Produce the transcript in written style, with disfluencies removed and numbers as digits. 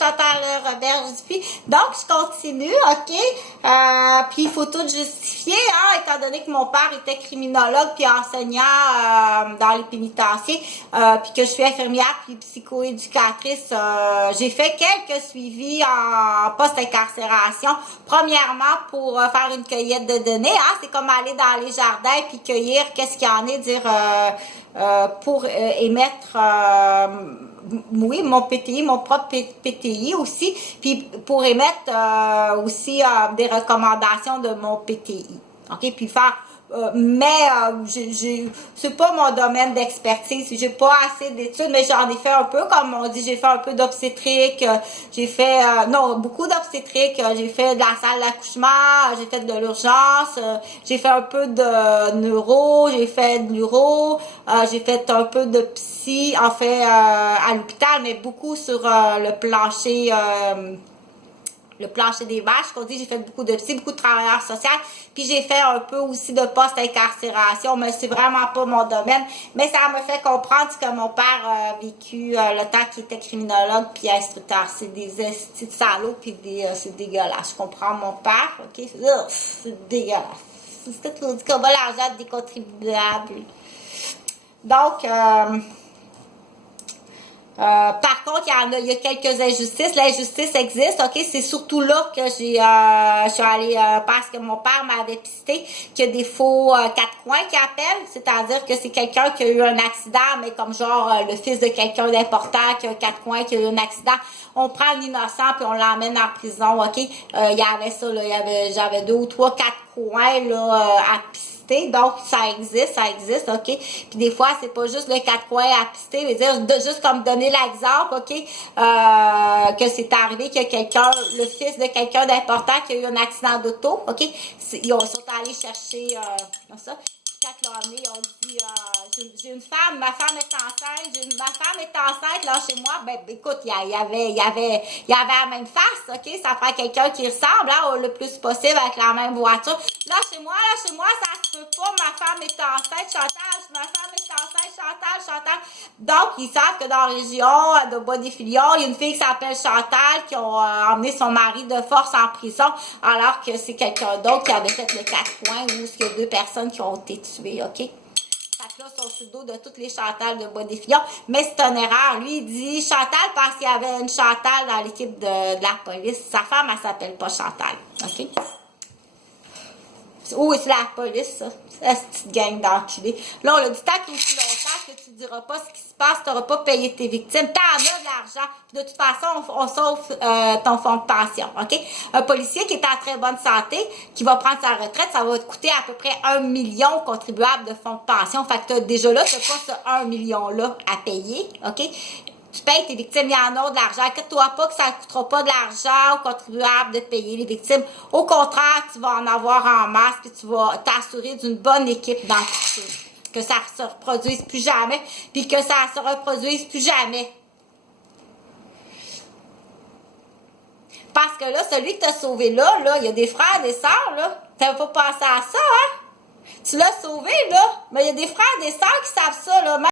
Chantal Robert-Dupuis. Donc, je continue, OK? Puis, il faut tout justifier, hein, étant donné que mon père était criminologue puis enseignant dans les pénitenciers, puis que je suis infirmière puis psychoéducatrice. J'ai fait quelques suivis en post-incarcération. Premièrement, pour faire une cueillette de données, hein, c'est comme aller dans les jardins puis cueillir qu'est-ce qu'il y en est, dire pour émettre oui, mon PTI, mon propre PTI aussi, puis pour émettre aussi des recommandations de mon PTI. OK, puis faire c'est pas mon domaine d'expertise, j'ai pas assez d'études, mais j'en ai fait un peu, comme on dit, j'ai fait un peu d'obstétrique, j'ai fait, beaucoup d'obstétrique, j'ai fait de la salle d'accouchement, j'ai fait de l'urgence, j'ai fait un peu de neuro, j'ai fait de l'uro, j'ai fait un peu de psy, en fait, à l'hôpital, mais beaucoup sur le plancher des vaches, qu'on dit, j'ai fait beaucoup de psy, beaucoup de travailleurs sociaux, puis j'ai fait un peu aussi de post-incarcération, mais c'est vraiment pas mon domaine, mais ça me fait comprendre que mon père a vécu le temps qu'il était criminologue puis instructeur, c'est des estis de salauds, puis c'est dégueulasse, je comprends mon père, ok, c'est dégueulasse, c'est tout dit qu'on va l'argent des contribuables, donc, par contre, il y a quelques injustices. L'injustice existe, ok? C'est surtout là que je suis allée parce que mon père m'avait pisté qu'il y a des faux quatre coins qui appellent, c'est-à-dire que c'est quelqu'un qui a eu un accident, mais comme genre le fils de quelqu'un d'important qui a quatre coins, qui a eu un accident. On prend l'innocent puis on l'emmène en prison, ok? Il y avait ça, là, j'avais 2 ou 3, 4 coins là à pister. Donc, ça existe, OK? Puis des fois, c'est pas juste le 4 coins à pister, mais dire, juste comme donner l'exemple, OK? Que c'est arrivé qu'il y a quelqu'un, le fils de quelqu'un d'important qui a eu un accident d'auto, OK? Ils sont allés chercher, ça. Quand ils l'ont amené, ils ont dit, j'ai une femme, ma femme est enceinte, ma femme est enceinte, là, chez moi. Ben, écoute, il y avait la même face, OK? Ça prend quelqu'un qui ressemble, hein, le plus possible avec la même voiture. Là, chez moi, ça se peut pas, ma femme est enceinte, Chantal, ma femme est enceinte, Chantal. Donc, ils savent que dans la région de Bois-des-Filions, il y a une fille qui s'appelle Chantal qui a emmené son mari de force en prison, alors que c'est quelqu'un d'autre qui avait fait le 4 coins où il y a 2 personnes qui ont été tuées, OK? Fait que là, sont sur le dos de toutes les Chantal de Bois-des-Filions. Mais c'est une erreur. Lui, il dit Chantal parce qu'il y avait une Chantal dans l'équipe de la police. Sa femme, elle s'appelle pas Chantal, OK? Oui, c'est la police, ça. Cette petite gang d'enculés. Là, on l'a dit, tant qu'il y a aussi longtemps que tu ne diras pas ce qui se passe, tu n'auras pas payé tes victimes. T'en as de l'argent. De toute façon, on sauve ton fonds de pension, OK? Un policier qui est en très bonne santé, qui va prendre sa retraite, ça va te coûter à peu près 1 million contribuable de fonds de pension. Fait que déjà là, tu n'as pas ce 1 million-là à payer, OK? Tu payes tes victimes, il y en a de l'argent. Inquiète-toi pas que ça ne coûtera pas de l'argent aux contribuables de payer les victimes. Au contraire, tu vas en avoir en masse puis tu vas t'assurer d'une bonne équipe dans le futur. Que ça ne se reproduise plus jamais puis que ça ne se reproduise plus jamais. Parce que là, celui que tu as sauvé là, il y a des frères et des sœurs, là. Tu n'avais pas pensé à ça, hein? Tu l'as sauvé, là. Mais il y a des frères et des sœurs qui savent ça, là.